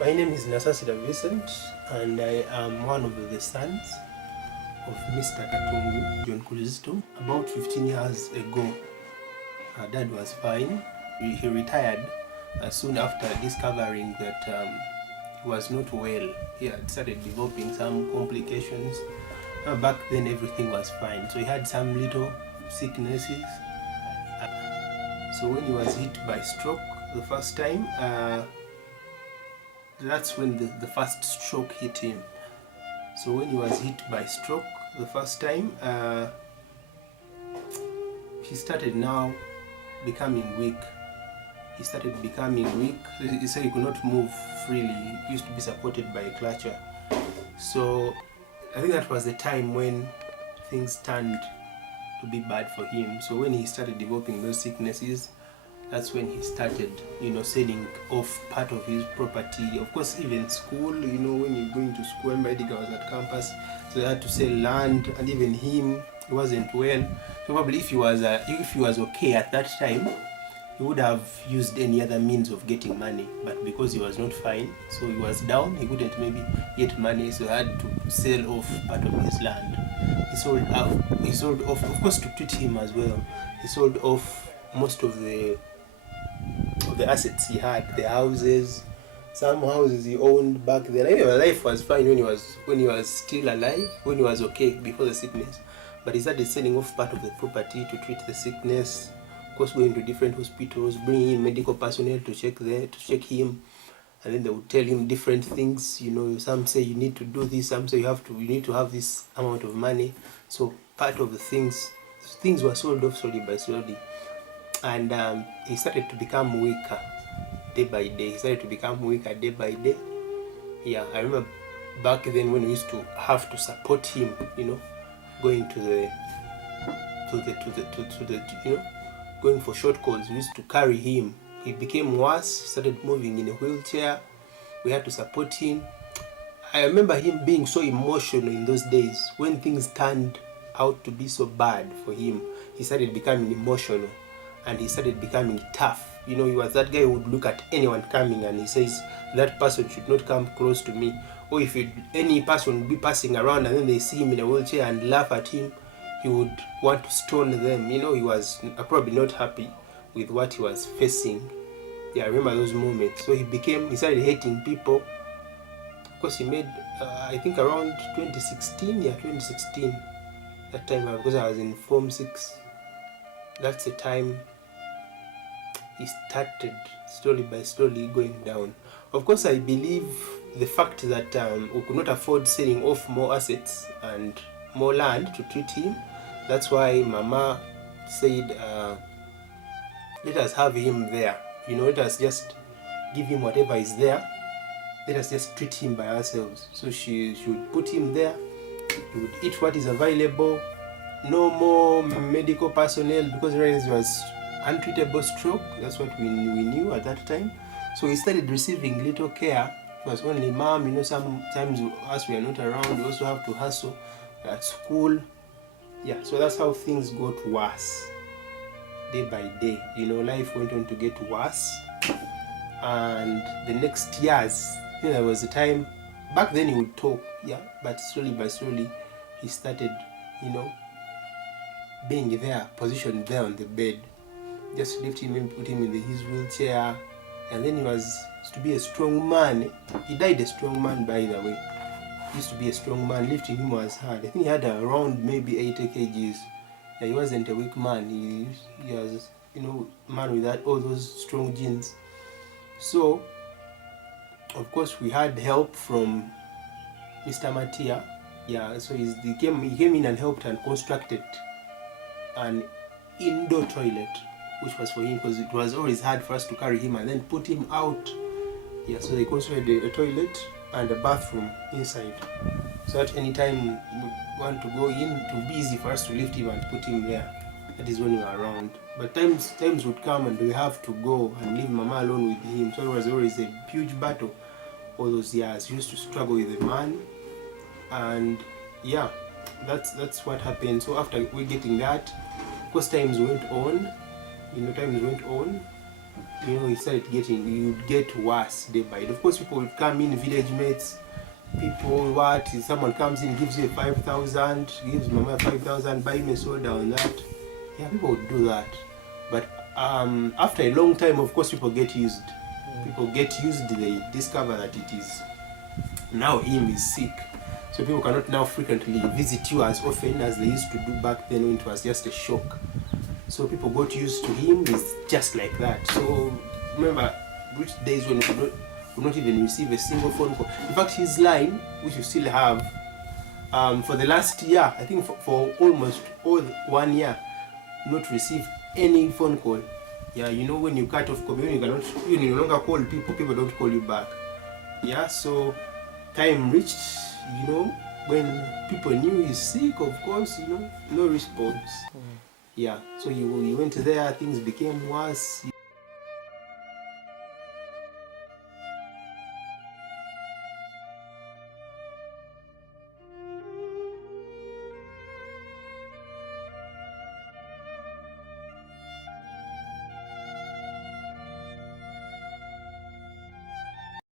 My name is Nasasira Vincent, and I am one of the sons of Mr. Katungu, John Kulisto. About 15 years ago, our dad was fine. He retired soon after discovering that he was not well. He had started developing some complications. Back then, everything was fine. So he had some little sicknesses. So when he was hit by stroke the first time, that's when the first stroke hit him. So when he was hit by stroke the first time, he started now becoming weak. He started becoming weak. He said he could not move freely. He used to be supported by a clutcher. So I think that was the time when things turned to be bad for him. So when he started developing those sicknesses, that's when he started, selling off part of his property. Of course, even school, when you're going to school, Medica was at campus, so they had to sell land, and even him, he wasn't well. So probably if he was okay at that time, he would have used any other means of getting money. But because he was not fine, so he was down, he couldn't maybe get money, so he had to sell off part of his land. He sold off, of course, to treat him as well. He sold off most of the assets he had, the houses, some houses he owned back then. Anyway, life was fine when he was still alive, when he was okay before the sickness. But he started selling off part of the property to treat the sickness. Of course, going to different hospitals, bringing in medical personnel to check him, and then they would tell him different things. Some say you need to do this, some say you need to have this amount of money. So part of the things were sold off slowly by slowly. And he started to become weaker day by day. Yeah, I remember back then when we used to have to support him, going going for short calls. We used to carry him. He became worse, started moving in a wheelchair. We had to support him. I remember him being so emotional in those days. When things turned out to be so bad for him, he started becoming emotional. And he started becoming tough. He was that guy who would look at anyone coming and he says, that person should not come close to me. Or if any person would be passing around and then they see him in a wheelchair and laugh at him, he would want to stone them. He was probably not happy with what he was facing. Yeah, I remember those moments. So he started hating people. Of course, he made, I think around 2016. Yeah, 2016. That time, because I was in Form 6. That's the time he started slowly by slowly going down. Of course, I believe the fact that we could not afford selling off more assets and more land to treat him. That's why Mama said, let us have him there. Let us just give him whatever is there. Let us just treat him by ourselves. So she would put him there. He would eat what is available. No more medical personnel, because it was untreatable stroke. That's what we knew at that time. So he started receiving little care. It was only mom. Sometimes us we are not around. We also have to hustle at school. Yeah, so that's how things got worse day by day. Life went on to get worse. And the next years, there was a time. Back then he would talk, yeah, but slowly by slowly he started, being there, positioned there on the bed. Just lift him and put him in his wheelchair. And then he was to be a strong man. He died a strong man, by the way. He used to be a strong man. Lifting him was hard. I think he had around maybe 80 kgs. Yeah, he wasn't a weak man. He was, man with all those strong genes. So, of course, we had help from Mr. Matia. Yeah, so he came in and helped and constructed an indoor toilet, which was for him because it was always hard for us to carry him and then put him out. Yeah, so they constructed a toilet and a bathroom inside, so at any time we want to go in, it would be easy for us to lift him and put him there. That is when we were around. But times would come and we have to go and leave Mama alone with him. So it was always a huge battle all those years. He used to struggle with the man, and yeah, that's what happened. So after we getting that, of course, times went on. you know, it started getting, you would get worse day by day. Of course, people would come in, village mates, people, what, someone comes in, gives you 5,000, gives mama 5,000, buy me soda on that. Yeah, people would do that. But after a long time, of course, people get used. People get used, they discover that it is now him is sick. So people cannot now frequently visit you as often as they used to do back then when it was just a shock. So people got used to him, he's just like that. So remember, which days when we could not even receive a single phone call. In fact, his line, which we still have, for the last year, I think for almost all 1 year, not receive any phone call. Yeah, you know, when you cut off communication, you no longer call people, people don't call you back. Yeah, so time reached, you know, when people knew he's sick, of course, you know, no response. Yeah, so he went there, things became worse.